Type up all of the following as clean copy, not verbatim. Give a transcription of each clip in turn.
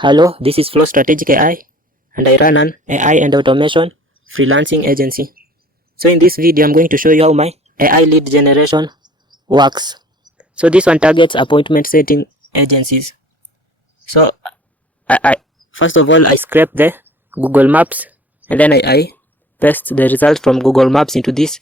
Hello, this is Flow Strategic AI, and I run an AI and automation freelancing agency. So in this video, I'm going to show you how my AI lead generation works. So this one targets appointment setting agencies. So I first of all, I scrape the Google Maps, and then I paste the result from Google Maps into these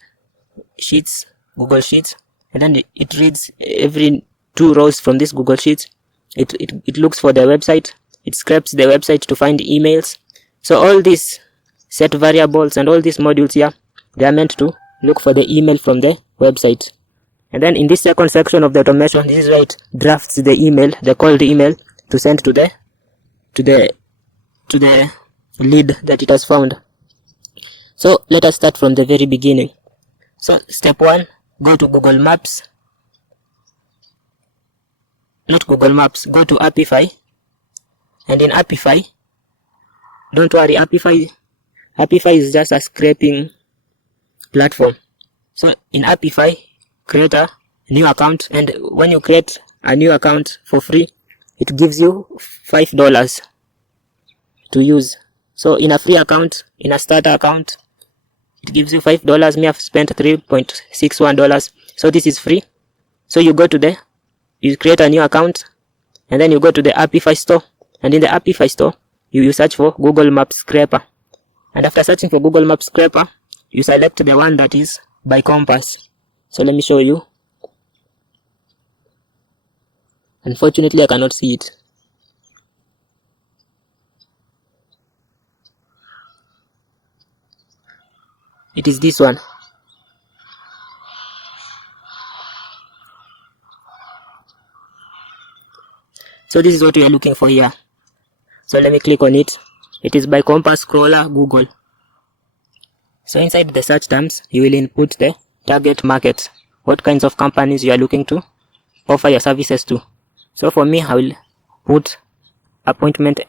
sheets, Google Sheets, and then it reads every 2 rows from this Google Sheets. It looks for the website. It scrapes the website to find emails. So all these set variables and all these modules here, they are meant to look for the email from the website. And then in this second section of the automation, this is where it drafts the email, the cold email, to send to the lead that it has found. So let us start from the very beginning. So step 1, go to Google Maps. Not Google Maps, go to Apify. And in Apify, don't worry, Apify is just a scraping platform. So in Apify, create a new account, and when you create a new account for free, it gives you $5 to use. So in a free account, in a starter account, it gives you $5. Me, I've spent $3.61. So this is free. So you create a new account, and then you go to the Apify store. And in the Apify store, you search for Google Maps Scraper. And after searching for Google Maps Scraper, you select the one that is by compass. So let me show you. Unfortunately, I cannot see it. It is this one. So this is what we are looking for here. So let me click on it. It is by compass scroller Google. So inside the search terms, you will input the target market, what kinds of companies you are looking to offer your services to. So for me, I will put appointment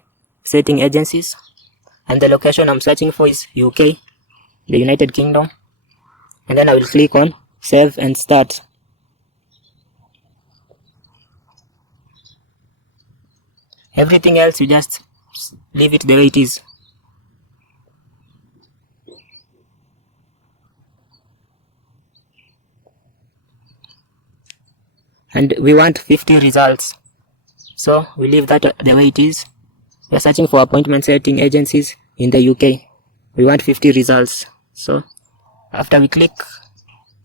setting agencies, and the location I'm searching for is UK, the United Kingdom. And then I will click on save and start. Everything else, you just leave it the way it is. And we want 50 results. So we leave that the way it is. We are searching for appointment setting agencies in the UK. We want 50 results. So after we click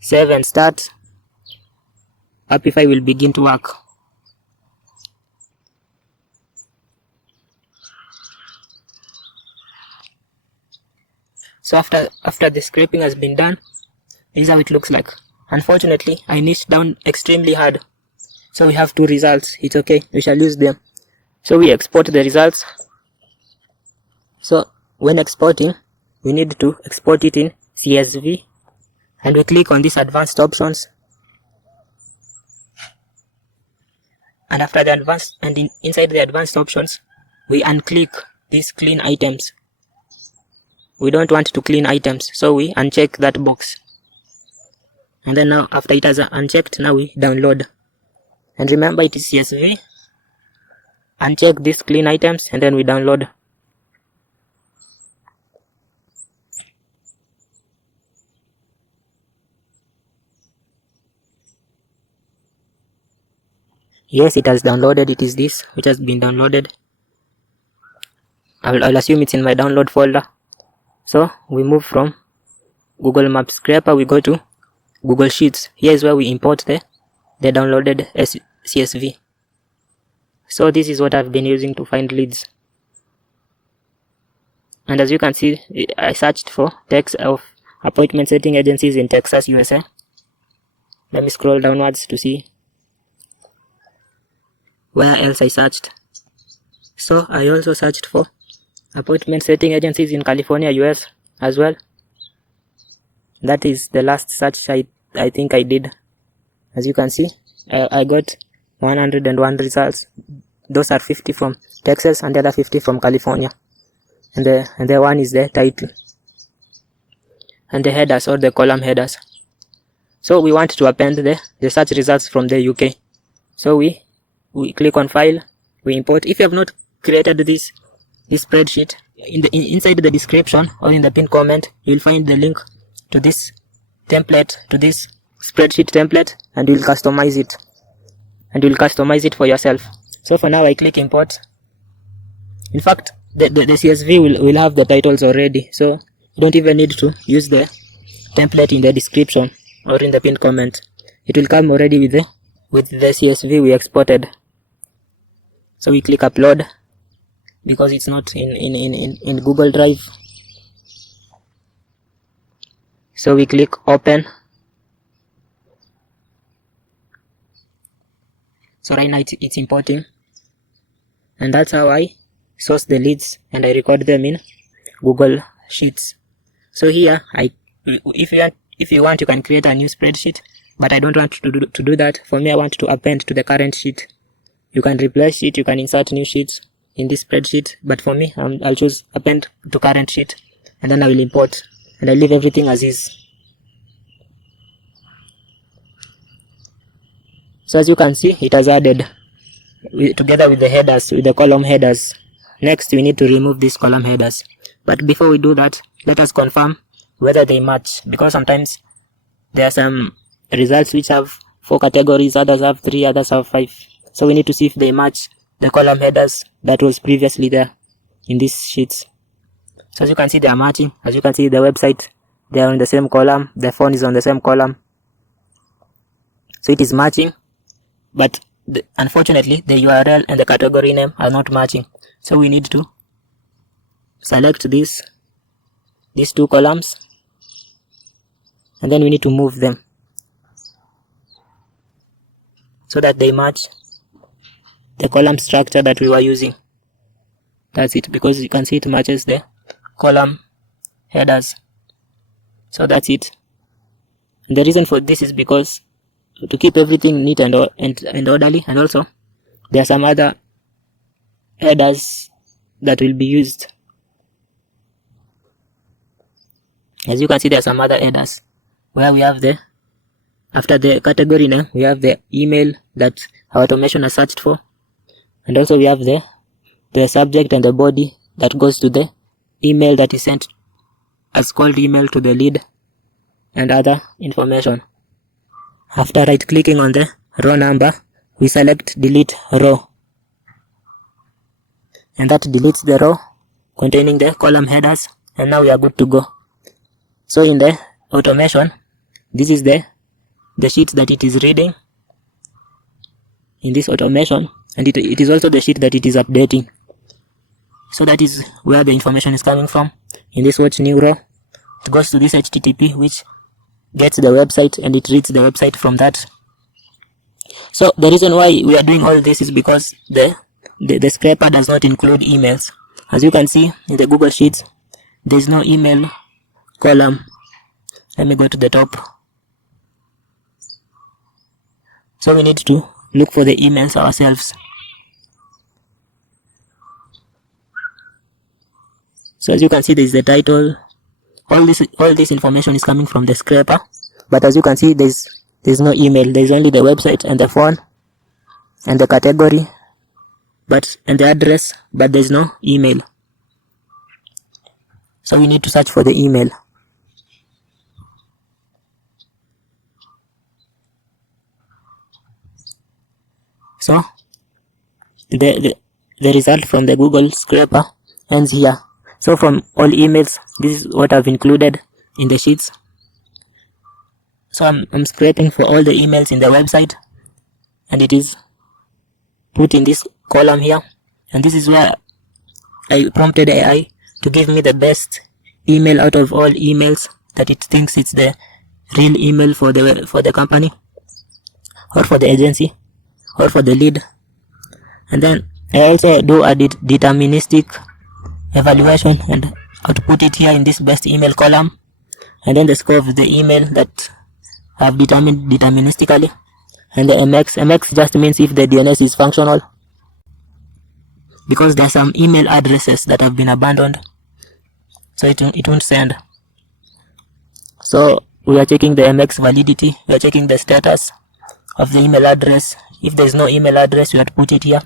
save and start, Apify will begin to work. So after the scraping has been done, this is how it looks like. Unfortunately, I niched down extremely hard. So we have 2 results. It's okay, we shall use them. So we export the results. So when exporting, we need to export it in CSV. And we click on these advanced options. And after the advanced, and inside the advanced options, we unclick these clean items. We don't want to clean items, so we uncheck that box. And then now, after it has unchecked, now we download. And remember, it is CSV. Uncheck these clean items, and then we download. Yes, it has downloaded. It is this which has been downloaded. I'll assume it's in my download folder. So we move from Google Maps Scraper, we go to Google Sheets. Here is where we import the downloaded CSV. So this is what I've been using to find leads. And as you can see, I searched for text of appointment setting agencies in Texas, USA. Let me scroll downwards to see where else I searched. So I also searched for appointment setting agencies in California, US as well. That is the last search I think I did. As you can see, I got 101 results. Those are 50 from Texas and the other 50 from California. And the one is the title and the headers, or the column headers. So we want to append the search results from the UK. So we click on file, we import. If you have not created this spreadsheet, inside the description or in the pinned comment, you'll find the link to this template, to this spreadsheet template, and you'll customize it for yourself. So for now, I click import. In fact, the CSV will have the titles already, so you don't even need to use the template in the description or in the pinned comment. It will come already with the CSV we exported. So we click upload because it's not in Google Drive. So we click open. So right now it's importing, and that's how I source the leads and I record them in Google Sheets. So here, if you want, you can create a new spreadsheet, but I don't want to do that. For me, I want to append to the current sheet. You can replace it, you can insert new sheets in this spreadsheet, but for me, I'll choose append to current sheet, and then I will import, and I leave everything as is. So as you can see, it has added together with the headers, with the column headers. Next, we need to remove these column headers. But before we do that, let us confirm whether they match, because sometimes there are some results which have 4 categories, others have 3, others have 5. So we need to see if they match the column headers that was previously there in these sheets. So as you can see, they are matching. As you can see, the website, they are on the same column, the phone is on the same column. So it is matching, but unfortunately the URL and the category name are not matching. So we need to select these 2 columns, and then we need to move them so that they match the column structure that we were using. That's it, because you can see it matches the column headers. So that's it. And the reason for this is because to keep everything neat and orderly, and also there are some other headers that will be used. As you can see, there are some other headers where we have after the category name, we have the email that our automation has searched for, and also we have the subject and the body that goes to the email that is sent as cold email to the lead, and other information. After right clicking on the row number, we select delete row, and that deletes the row containing the column headers, and now we are good to go. So in the automation, this is the sheet that it is reading in this automation, and it is also the sheet that it is updating. So that is where the information is coming from. In this watch new row, it goes to this HTTP, which gets the website, and it reads the website from that. So the reason why we are doing all this is because the scraper does not include emails. As you can see in the Google Sheets, there is no email column. Let me go to the top. So we need to look for the emails ourselves. So as you can see, there is the title. All this information is coming from the scraper, but as you can see, there's no email. There's only the website and the phone and the category, and the address, but there's no email. So we need to search for the email. So the result from the Google scraper ends here. So from all emails, this is what I've included in the sheets. So I'm scraping for all the emails in the website, and it is put in this column here, and this is where I prompted AI to give me the best email out of all emails that it thinks it's the real email for the company, or for the agency, or for the lead. And then I also do a deterministic evaluation and output it here in this best email column, and then the score of the email that I have determined deterministically, and the MX just means if the DNS is functional, because there are some email addresses that have been abandoned, so it won't send. So we are checking the MX validity, we are checking the status of the email address. If there is no email address, we have to put it here.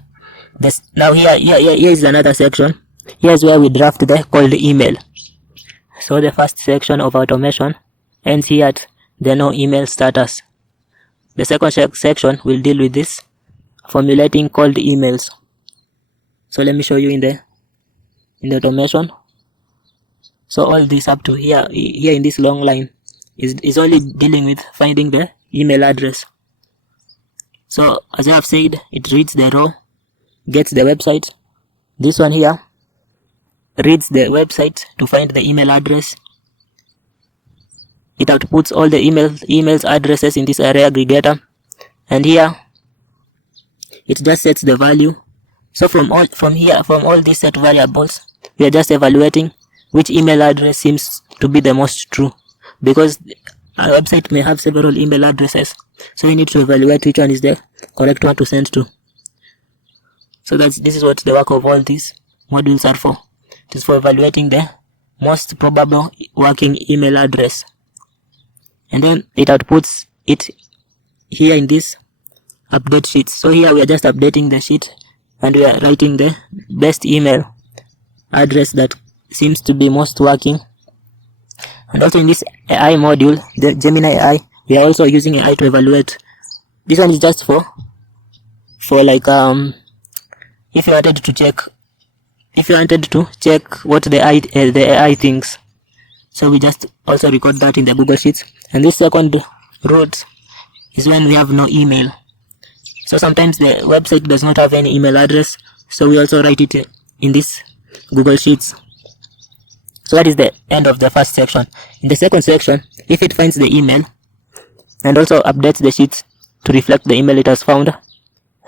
this. Now here is another section. Here's where we draft the cold email. So the first section of automation ends here at the no email status. The second section will deal with this, formulating cold emails. So let me show you in the automation. So all this up to here in this long line is only dealing with finding the email address. So as I have said, it reads the row, gets the website. This one here reads the website to find the email address. It outputs all the emails addresses in this array aggregator, and here it just sets the value. So from all these set variables, we are just evaluating which email address seems to be the most true, because our website may have several email addresses, so we need to evaluate which one is the correct one to send to. So this is what the work of all these modules are for. It is for evaluating the most probable working email address, and then it outputs it here in this update sheet. So here we are just updating the sheet, and we are writing the best email address that seems to be most working. And also in this AI module, the Gemini AI, we are also using AI to evaluate. This one is just for like if you wanted to check what the AI thinks. So we just also record that in the Google Sheets. And this second route is when we have no email. So sometimes the website does not have any email address, so we also write it in this Google Sheets. So that is the end of the first section. In the second section, if it finds the email and also updates the sheets to reflect the email it has found.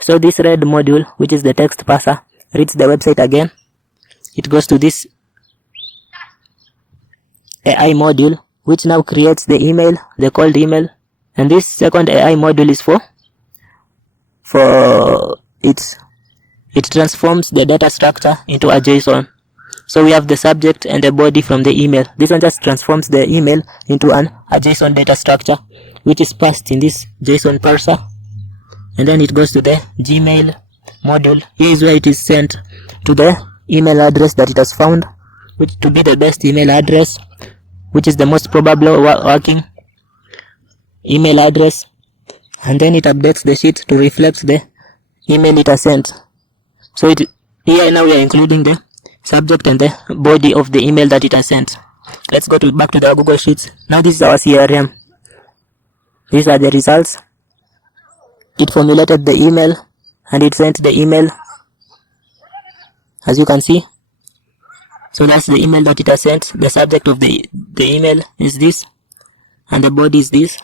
So this red module, which is the text parser, reads the website again. It goes to this AI module, which now creates the email, the cold email. And this second AI module is for it transforms the data structure into a JSON. So we have the subject and the body from the email. This one just transforms the email into a JSON data structure, which is passed in this JSON parser. And then it goes to the Gmail module. Here is where it is sent to the email address that it has found, which to be the best email address, which is the most probable working email address. And then it updates the sheet to reflect the email it has sent. So here now we are including the subject and the body of the email that it has sent. Let's go back to the Google Sheets. Now this is our CRM. These are the results. It formulated the email and it sent the email, as you can see. So that's the email that it has sent. The subject of the email is this, and the body is this.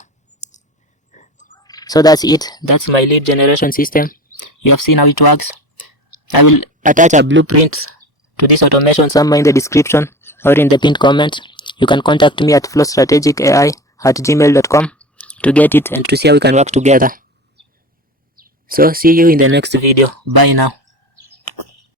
So that's it. That's my lead generation system. You have seen how it works. I will attach a blueprint to this automation somewhere in the description or in the pinned comment. You can contact me at flowstrategicai@gmail.com to get it and to see how we can work together. So see you in the next video. Bye now.